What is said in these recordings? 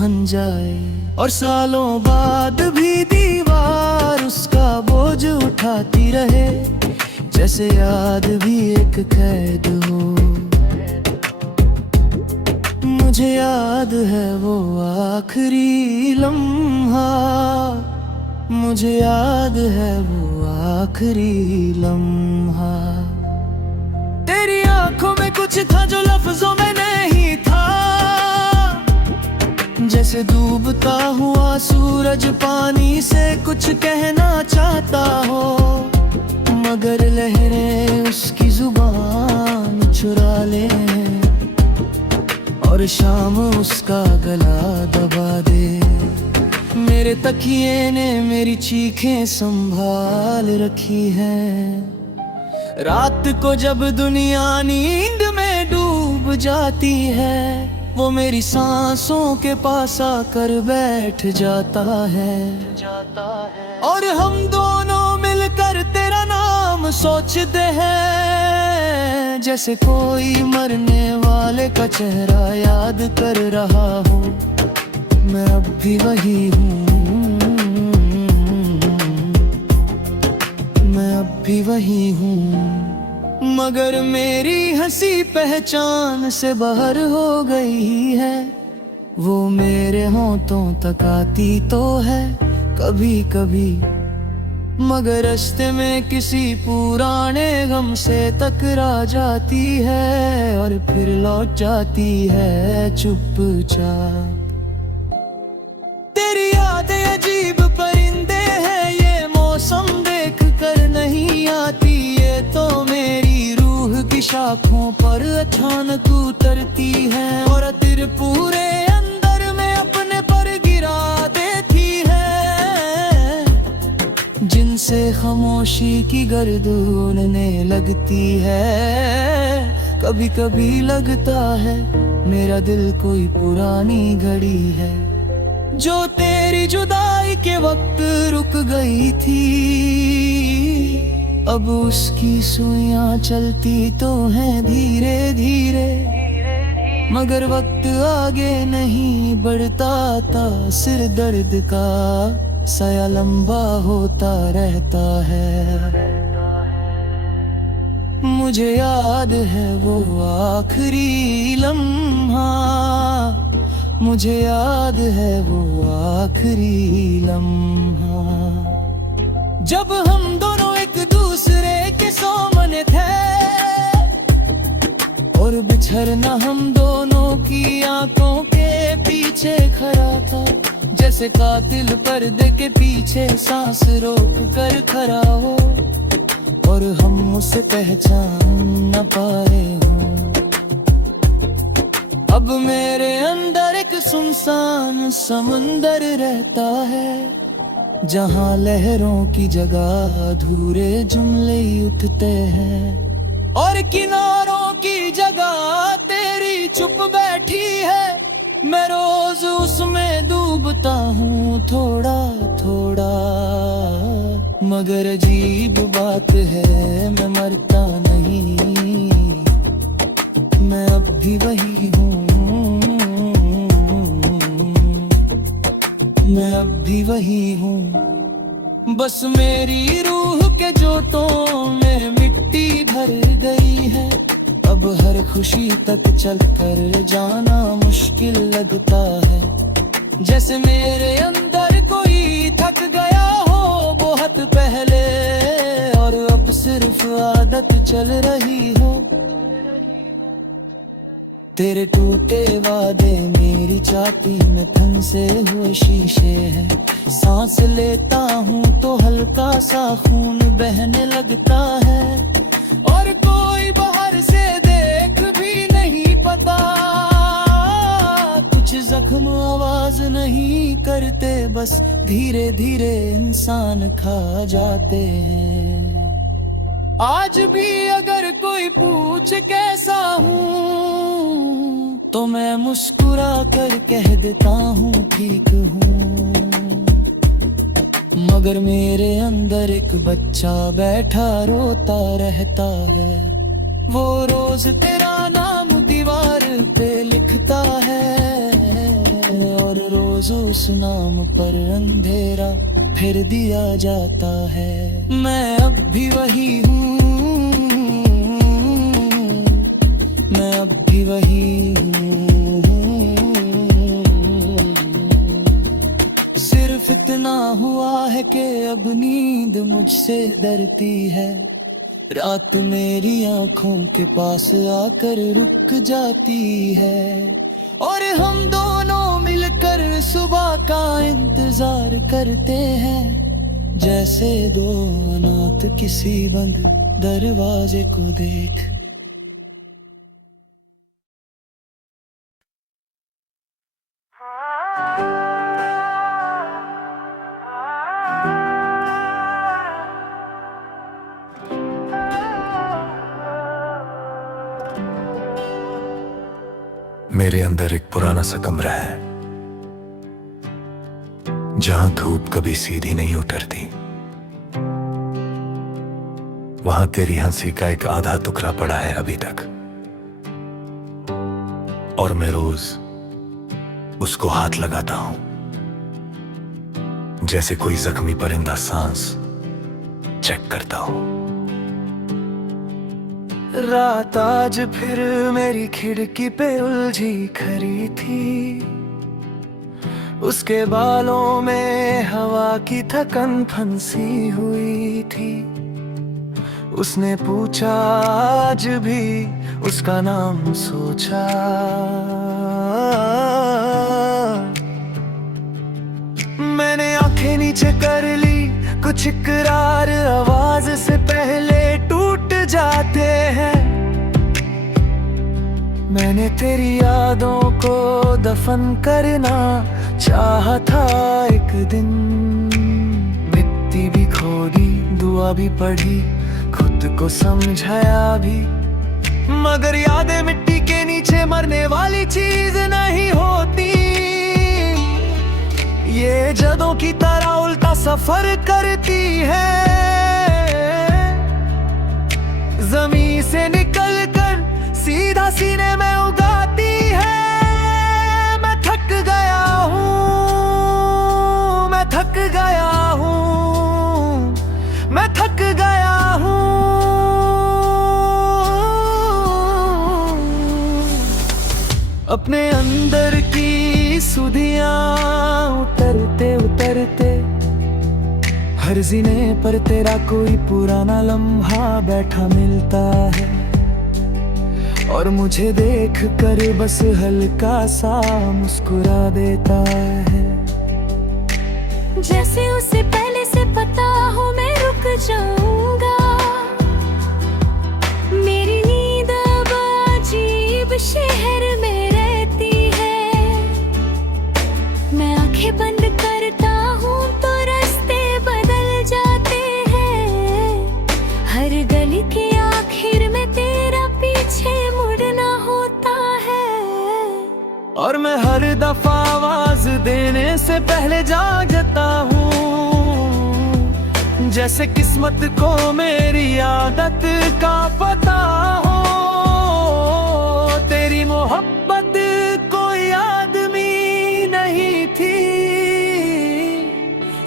दफन जाए, और सालों बाद भी दीवार उसका बोझ उठाती रहे, जैसे याद भी एक कैद हो। मुझे याद है वो आखिरी लम्हा, मुझे याद है वो आखिरी लम्हा। तेरी आंखों में कुछ था जो लफ्जों में नहीं था, जैसे डूबता हुआ सूरज पानी से कुछ कहना चाहता हो, मगर लहरें उसकी जुबान चुरा ले, और शाम उसका गला दबा दे। मेरे तकिए ने मेरी चीखें संभाल रखी हैं। रात को जब दुनिया नींद में डूब जाती है, वो मेरी सांसों के पास आकर बैठ जाता है। और हम दोनों मिलकर तेरा नाम सोचते हैं, जैसे कोई मरने वाले का चेहरा याद कर रहा हो। मैं अब भी वही हूँ, मैं अब भी वही हूँ, मगर मेरी हंसी पहचान से बाहर हो गई है। वो मेरे होंठों तक आती तो है कभी कभी, मगर रास्ते में किसी पुराने गम से टकरा जाती है, और फिर लौट जाती है चुपचाप। तेरी यादें अजीब परिंदे हैं, ये मौसम देख कर नहीं आती, ये तो मेरी रूह की शाखों पर अचानक उतरती है, और तेरे पूरे अंदर में अपने पर गिरा देती है, जिनसे खामोशी की गर्द उड़ने लगती है। कभी कभी लगता है मेरा दिल कोई पुरानी घड़ी है, जो तेरी जुदाई के वक्त रुक गई थी। अब उसकी सुइयां चलती तो हैं धीरे धीरे, मगर वक्त आगे नहीं बढ़ता था, सिर दर्द का साया लंबा होता रहता है। मुझे याद है वो आखिरी लम्हा, मुझे याद है वो आखिरी लम्हा, जब हम दोनों एक दूसरे के सामने थे, और बिछड़ना हम दोनों की आंखों के पीछे खड़ा था, जैसे कातिल पर्दे के पीछे सांस रोक कर खड़ा हो, और हम उसे पहचान न पाए हो। अब मेरे अंदर एक सुनसान समंदर रहता है, जहाँ लहरों की जगह अधूरे जुमले ही उठते हैं, और किनारों की जगह तेरी चुप बैठी है। मैं रोज उसमें डूबता हूँ थोड़ा थोड़ा, मगर अजीब बात है मैं मरता नहीं, मैं अब भी वही हूँ, मैं अब भी वही हूँ। बस मेरी रूह के जोतों में मिट्टी भर गई है, अब हर खुशी तक चलकर जाना मुश्किल लगता है, जैसे मेरे अंदर कोई थक गया हो बहुत पहले, और अब सिर्फ आदत चल रही हो। तेरे टूटे वादे मेरी छाती में फंसे हुए शीशे हैं, सांस लेता हूँ तो हल्का सा खून बहने लगता है, और कोई बाहर से देख भी नहीं पता, कुछ जख्म आवाज नहीं करते, बस धीरे धीरे इंसान खा जाते हैं। आज भी अगर कोई पूछे कैसा हूँ, तो मैं मुस्कुरा कर कह देता हूँ ठीक हूँ, मगर मेरे अंदर एक बच्चा बैठा रोता रहता है। वो रोज तेरा नाम दीवार पे लिखता है, और रोज उस नाम पर अंधेरा फिर दिया जाता है। मैं अब भी वही हूँ, मैं अब भी वही हूँ। सिर्फ इतना हुआ है कि अब नींद मुझसे डरती है। रात मेरी आंखों के पास आकर रुक जाती है और हम दोनों मिलकर सुबह का इंतजार करते हैं, जैसे दो अनाथ किसी बंद दरवाजे को देख। मेरे अंदर एक पुराना सा कमरा है जहां धूप कभी सीधी नहीं उतरती। वहां तेरी हंसी का एक आधा टुकड़ा पड़ा है अभी तक, और मैं रोज उसको हाथ लगाता हूं, जैसे कोई जख्मी परिंदा सांस चेक करता हो। रात आज फिर मेरी खिड़की पे उलझी खड़ी थी। उसके बालों में हवा की थकन फंसी हुई थी। उसने पूछा आज भी उसका नाम सोचा। मैंने आंखें नीचे कर ली, कुछ इकरार आवाज से पहले टूट जाते हैं। मैंने तेरी यादों को दफन करना चाहा था एक दिन। मिट्टी भी खोदी, दुआ भी पढ़ी, खुद को समझाया भी, मगर यादें मिट्टी के नीचे मरने वाली चीज नहीं होती। ये जदों की तरह उल्टा सफर करती है, जमीन से निकल कर सीधा सीने में उगाती है। मैं थक गया हूँ, मैं थक गया हूँ, मैं थक गया हूँ। अपने अंदर की सुधियां उतरते उतरते हर जीने पर तेरा कोई पुराना लम्हा बैठा मिलता है, और मुझे देख कर बस हल्का सा मुस्कुरा देता है। जैसे उसे पहले से पता हो मैं रुक जाऊंगा। मेरी नींद अब अजीब शहर में रहती है। मैं आंखें बंद करता हूँ तो रास्ते बदल जाते हैं। हर गली के आखिर में तेरा पीछे मुड़ना होता है। और मैं हर दफा आवाज देने से पहले जागता हूँ, जैसे किस्मत को मेरी आदत का पता हो। तेरी मोहब्बत कोई आदमी नहीं थी,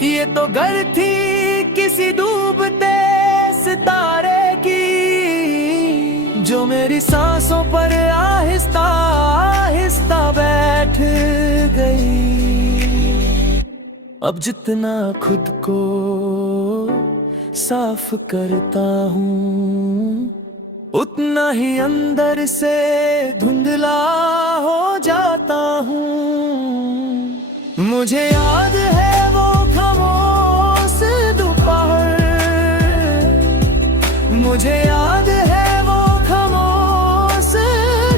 ये तो घर थी किसी डूबते सितारे की, जो मेरी सांसों पर आहिस्ता आहिस्ता बैठ गई। अब जितना खुद को साफ करता हूँ, उतना ही अंदर से धुंधला हो जाता हूँ। मुझे याद है वो खामोश दोपहर, मुझे याद है वो खामोश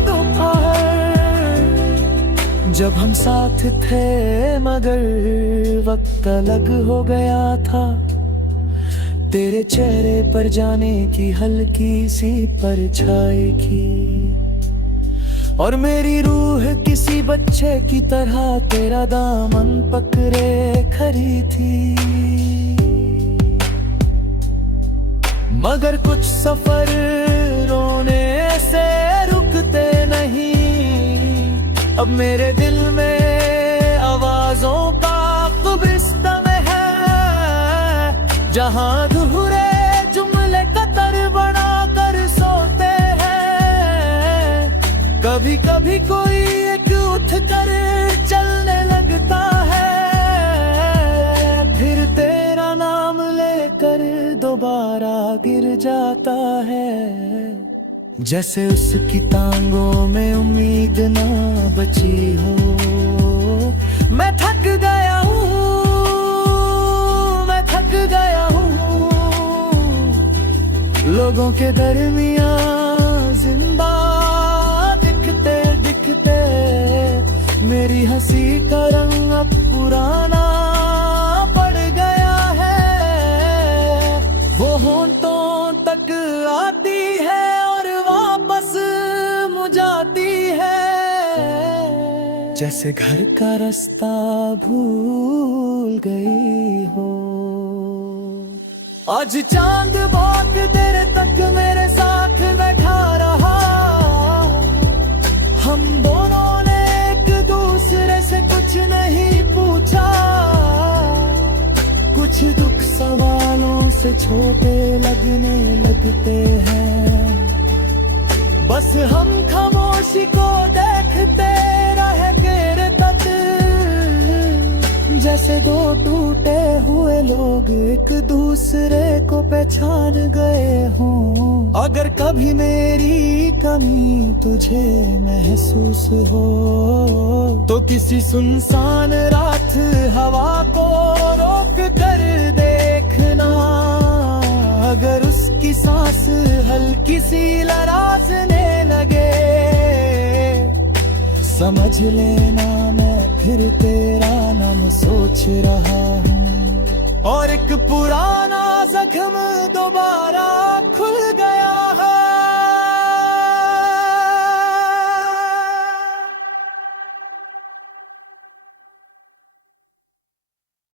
दोपहर, जब हम साथ थे मगर वक्त अलग हो गया था। तेरे चेहरे पर जाने की हल्की सी परछाई की, और मेरी रूह किसी बच्चे की तरह तेरा दामन पकड़े खड़ी थी। मगर कुछ सफर रोने से रुकते नहीं। अब मेरे दिल में आवाजों जहां अधूरे जुमले कतर बना कर सोते हैं, कभी कभी कोई एक उठ कर चलने लगता है, फिर तेरा नाम लेकर दोबारा गिर जाता है। जैसे उसकी टांगों में उम्मीद ना बची हो। मैं थक गया हूँ, मैं थक गया हूँ, लोगों के दरमियां जिंदा दिखते दिखते। मेरी हंसी का रंग अब पुराना पड़ गया है, वो होंठों तक आती है और वापस मुझाती है। जैसे घर का रास्ता भूल गई हो। आज चांद बहुत देर तक मेरे साथ बैठा रहा, हम दोनों ने एक दूसरे से कुछ नहीं पूछा, कुछ दुख सवालों से छोटे लगने लगते हैं, बस हम खामोशी को देखते रह गिर तक। जैसे दो टूटे हुए लोग एक दूसरे को पहचान गए हों। अगर कभी मेरी कमी तुझे महसूस हो तो किसी सुनसान रात हवा को रोक कर देखना। अगर उसकी सांस हल्की सी लराजने लगे, समझ लेना मैं फिर तेरा नाम सोच रहा हूँ। और एक पुराना जख्म